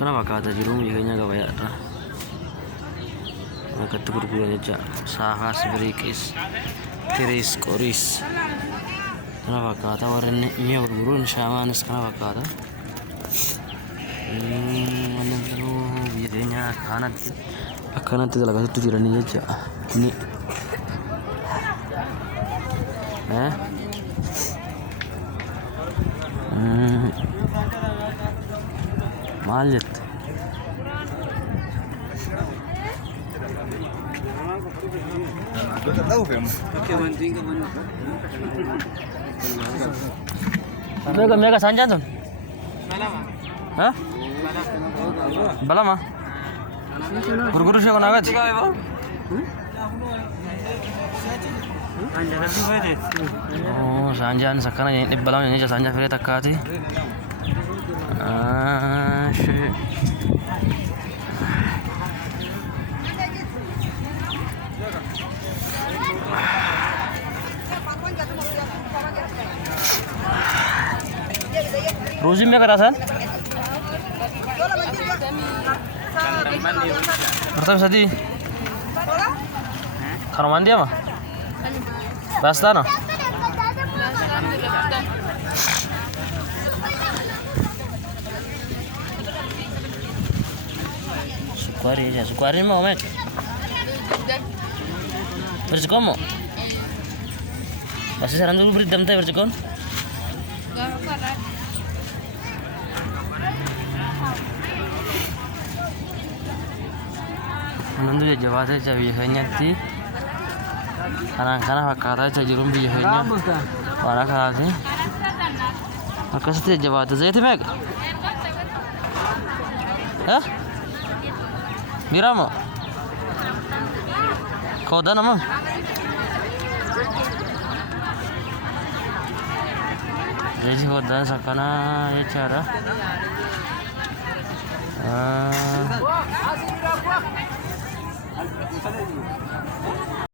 Kana fakkaata jiru biyya keenya gabayaadha. Bakkatti gurguran jecha saafaas, biriiqis, tiriis, qoriis kana fakkaata. Warri mi'a gurguruun shaamaanis kana fakkaata. Wanni biroo biyya keenya akkanatti dalagatutti jiranii jecha ni maal jette? Mega sanjaan tun? Hah? Balama? Gurguru siya ko na agad. Oh, sanjaan sakana yung ibalam yung niya sanjaan fere takati. Shit. रोजी में करा सन प्रथम सदी खाना मान दिया मा रास्ता ना sukuari mau mek bersekon mau masih saran dulu beri dam tay bersekon nandu ya jawaate cha biyya keenyatti kana fakkaataa jecha jiruun biyya keenya waan akkaati akkasitti jawaate zayti meeqa giramo kooda nama zayti koodaan sakkana jechaadha.